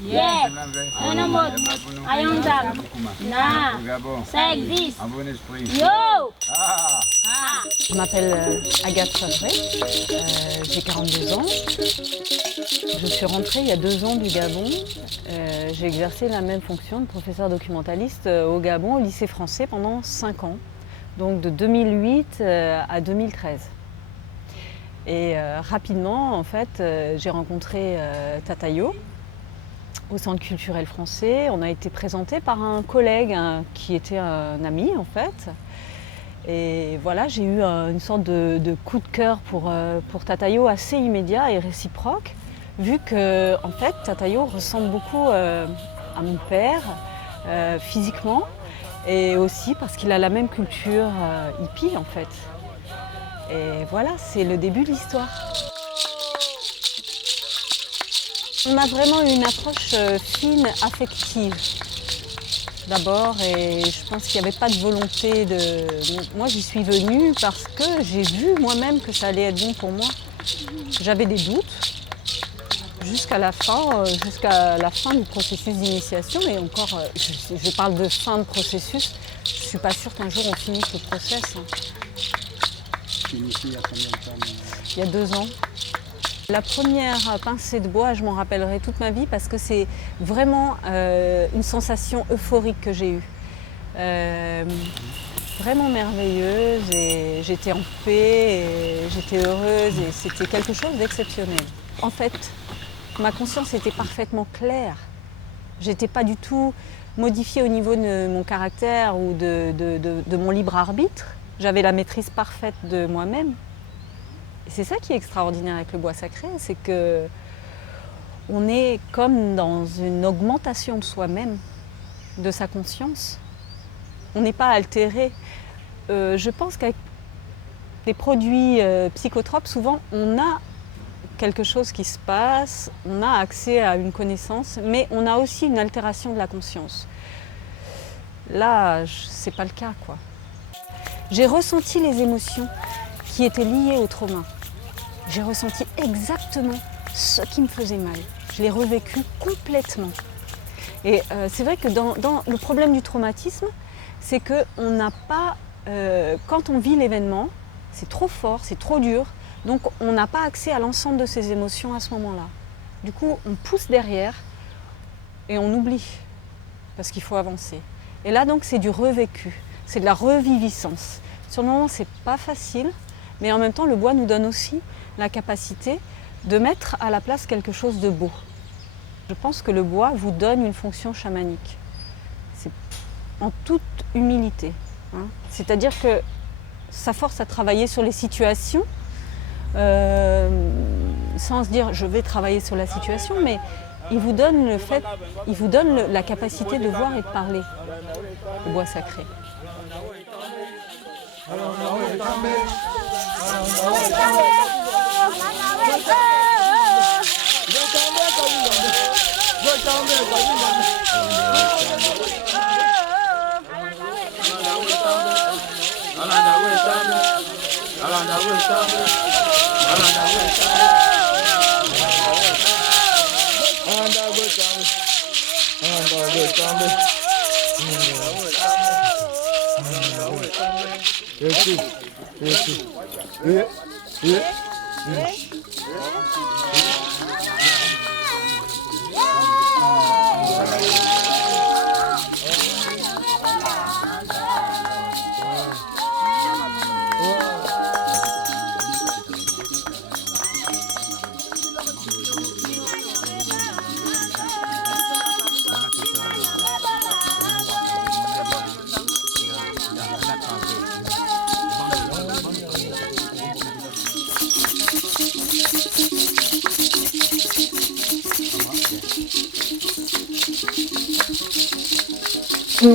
Yeah, ça existe. Un bon esprit. Yo! Je m'appelle Agathe Favret, j'ai 42 ans. Je suis rentrée il y a 2 ans du Gabon. J'ai exercé la même fonction de professeur documentaliste au Gabon, au lycée français, pendant 5 ans, donc de 2008 à 2013. Et rapidement, en fait, j'ai rencontré Tatayo au Centre culturel français. On a été présenté par un collègue qui était un ami, en fait. Et voilà, j'ai eu une sorte de coup de cœur pour Tatayo assez immédiat et réciproque, vu que en fait, Tatayo ressemble beaucoup à mon père physiquement, et aussi parce qu'il a la même culture hippie en fait. Et voilà, c'est le début de l'histoire. On a vraiment une approche fine, affective. D'abord, et je pense qu'il n'y avait pas de volonté de... Moi, j'y suis venue parce que j'ai vu moi-même que ça allait être bon pour moi. J'avais des doutes jusqu'à la fin du processus d'initiation. Et encore, je parle de fin de processus. Je ne suis pas sûre qu'un jour on finisse le process. Il y a combien de temps? Il y a 2 ans. La première pincée de bois, je m'en rappellerai toute ma vie parce que c'est vraiment une sensation euphorique que j'ai eue. Vraiment merveilleuse, et j'étais en paix, et j'étais heureuse, et c'était quelque chose d'exceptionnel. En fait, ma conscience était parfaitement claire. J'étais pas du tout modifiée au niveau de mon caractère ou de mon libre arbitre. J'avais la maîtrise parfaite de moi-même. C'est ça qui est extraordinaire avec le bois sacré, c'est que on est comme dans une augmentation de soi-même, de sa conscience. On n'est pas altéré. Je pense qu'avec les produits psychotropes, souvent on a quelque chose qui se passe, on a accès à une connaissance, mais on a aussi une altération de la conscience. Là, c'est pas le cas, quoi. J'ai ressenti les émotions qui étaient liées au trauma. J'ai ressenti exactement ce qui me faisait mal. Je l'ai revécu complètement. Et c'est vrai que dans le problème du traumatisme, c'est qu'on n'a pas, quand on vit l'événement, c'est trop fort, c'est trop dur, donc on n'a pas accès à l'ensemble de ces émotions à ce moment-là. Du coup, on pousse derrière et on oublie, parce qu'il faut avancer. Et là, donc, c'est du revécu, c'est de la reviviscence. Sur le moment, c'est pas facile, mais en même temps, le bois nous donne aussi la capacité de mettre à la place quelque chose de beau. Je pense que le bois vous donne une fonction chamanique. C'est en toute humilité. Hein. C'est-à-dire que ça force à travailler sur les situations, sans se dire je vais travailler sur la situation, mais il vous donne la capacité de voir et de parler, le bois sacré. Pour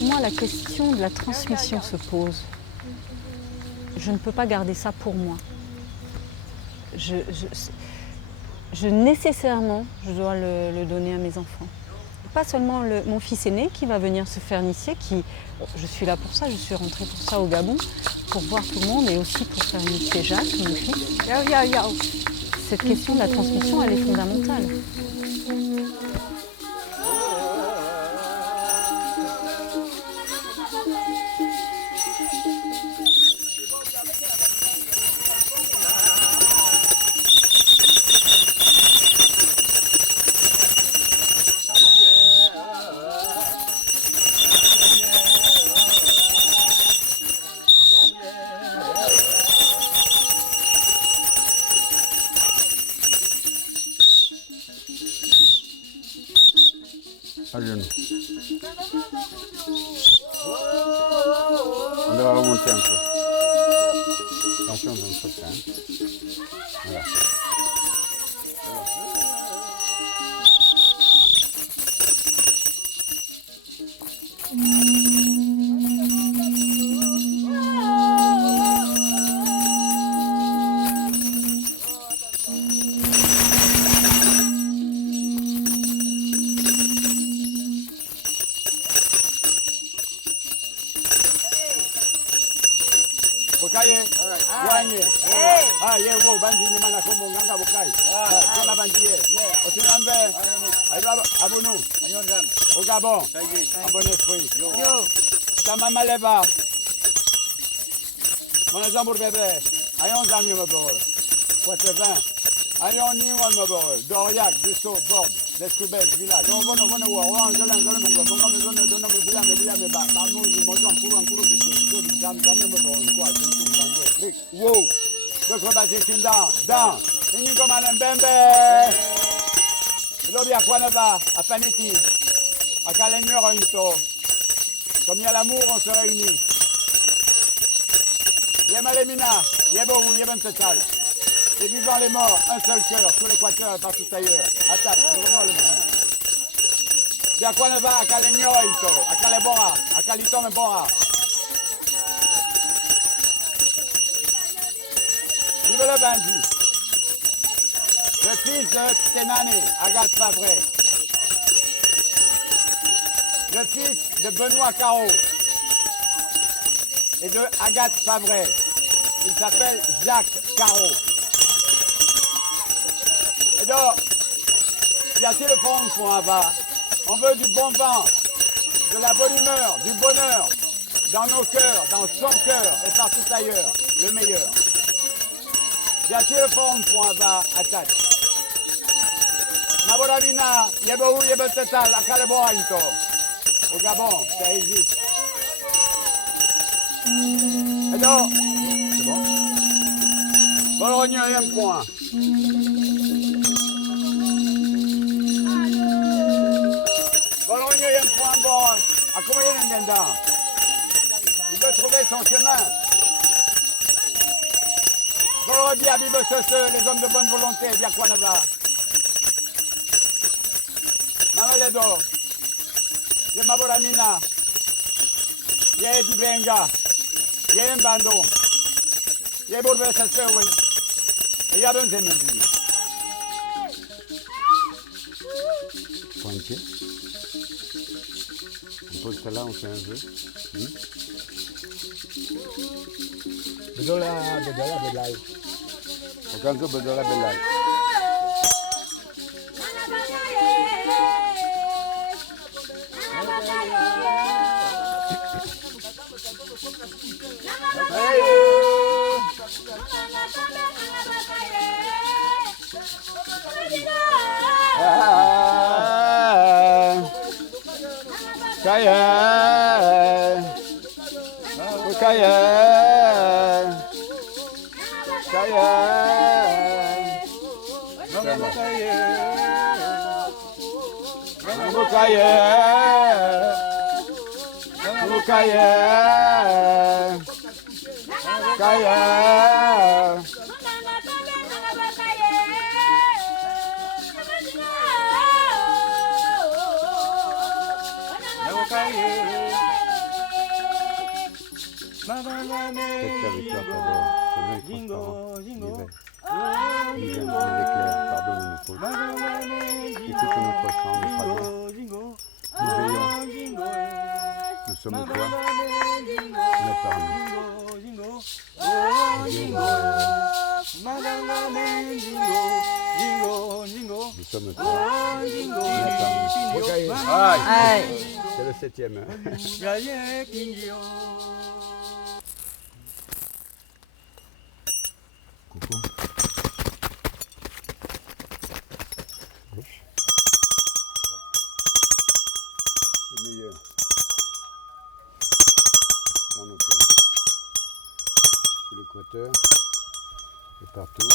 moi, la question de la transmission se pose. Je ne peux pas garder ça pour moi. Nécessairement, je dois le donner à mes enfants. Pas seulement mon fils aîné qui va venir se faire initier, je suis là pour ça, je suis rentrée pour ça au Gabon, pour voir tout le monde et aussi pour faire initier Jacques, mon fils. Cette question de la transmission, elle est fondamentale. À genoux. On va remonter un peu. Attention dans le saut, hein. Voilà. Bukaye, wanye. Ye wo bandi ni mana kombo nganga bukai. Kama bandi ye. Otunambe. Ayba abunu. Ayondan. Au Gabon. Abonne esprit. Yo. Tamama leva. Mon zambour bébé. Ayondan yo mabo. Poitvin. Ayon ni wan mabo. Doriac, Dussault, Borde, Descoubès, village. On va voir. On jola mongo. Mongo me zone dona me buya me ba. Mamu ni mojo ankuru bijo dam mabo. Quoi? Wow, d'autres bâtiments dans, il comme un bembe. L'objet à Kwanaba, à Paniti, à Kalenur, comme il y a l'amour, on se réunit. Yemalemina, Yebou, Yeben Tetal. Les vivants, les morts, un seul cœur, sur l'équateur et partout ailleurs. Attaque, le monde. C'est à Kwanaba, à Kalenur, à Kalebora, à Kalitom et Bora. Vive le bandit. Le fils de Ténané, Agathe Favret. Le fils de Benoît Caro et de Agathe Favret. Il s'appelle Jacques Caro. Et donc, il y a le fond pour un bas. On veut du bon vent, de la bonne humeur, du bonheur dans nos cœurs, dans son cœur et partout ailleurs. Le meilleur. Bien sûr, forme pour un bas attaque. Maboravina, Yebou, Yebeltetal, à Kaleboa, au Gabon, ça existe. Et donc, c'est bon. Bologna, un point. Bologna, un point, bon. À combien il y a dedans? Il veut trouver son chemin. Volodi à Bibe les hommes de bonne volonté, bien quoi ne va. Mamaledo, Yé Maboramina, Yé Dibenga, Yé Mbando, Yé Bourbe Sassewi, et Yabon Zemendi. Pointé. On pose ça là, on fait un jeu. Bedola belai. Okanzo bedola belai. Kaya. Kaya. Qu'est-ce qu'avec toi, Pablo? C'est bien transparent. Il vient de nous éclairer, pardonne nos fautes. Écoute notre chant, notre radio. Nous veillons. Nous sommes toi. Notre armée. Nous sommes toi. Notre armée. Aïe. C'est le 7e. Coucou. Le meilleur. Dans nos cœurs. Sous l'équateur. Et partout.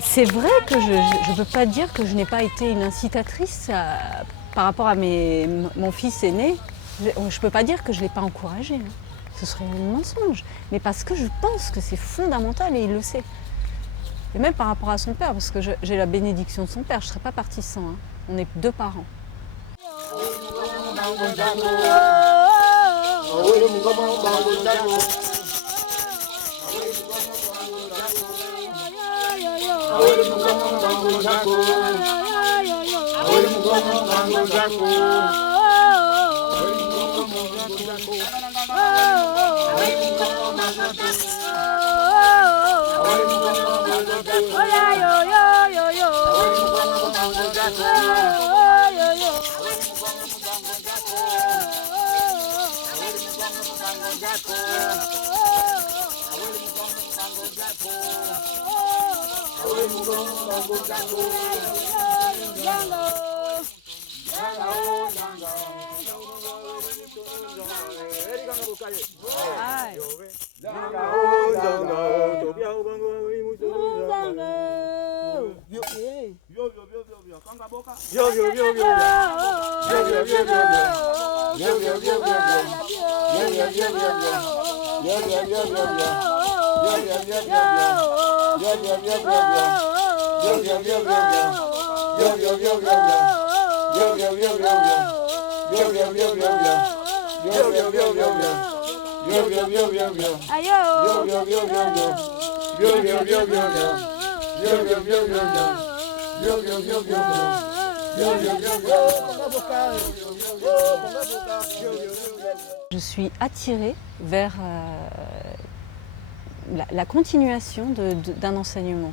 C'est vrai que je ne peux pas dire que je n'ai pas été une incitatrice par rapport à mon fils aîné. Je ne peux pas dire que je ne l'ai pas encouragé. Hein. Ce serait un mensonge. Mais parce que je pense que c'est fondamental et il le sait. Et même par rapport à son père, parce que j'ai la bénédiction de son père, je ne serais pas partie sans. Hein. On est deux parents. Awele Je suis attirée vers la continuation d'un enseignement.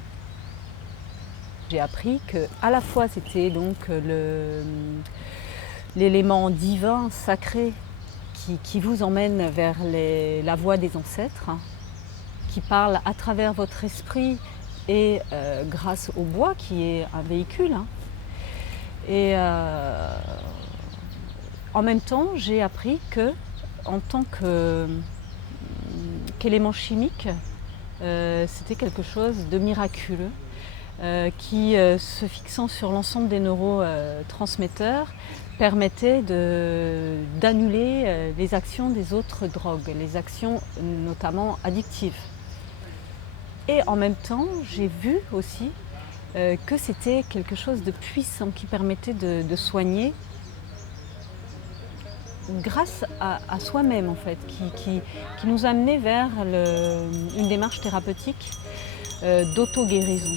J'ai appris que à la fois c'était donc l'élément divin, sacré, qui vous emmène vers la voie des ancêtres, qui parle à travers votre esprit et grâce au bois qui est un véhicule. Et en même temps, j'ai appris que, en tant qu'élément chimique, c'était quelque chose de miraculeux qui, se fixant sur l'ensemble des neurotransmetteurs, permettait d'annuler les actions des autres drogues, les actions notamment addictives. Et en même temps, j'ai vu aussi que c'était quelque chose de puissant qui permettait de soigner grâce à soi-même en fait, qui nous amenait vers une démarche thérapeutique d'auto-guérison.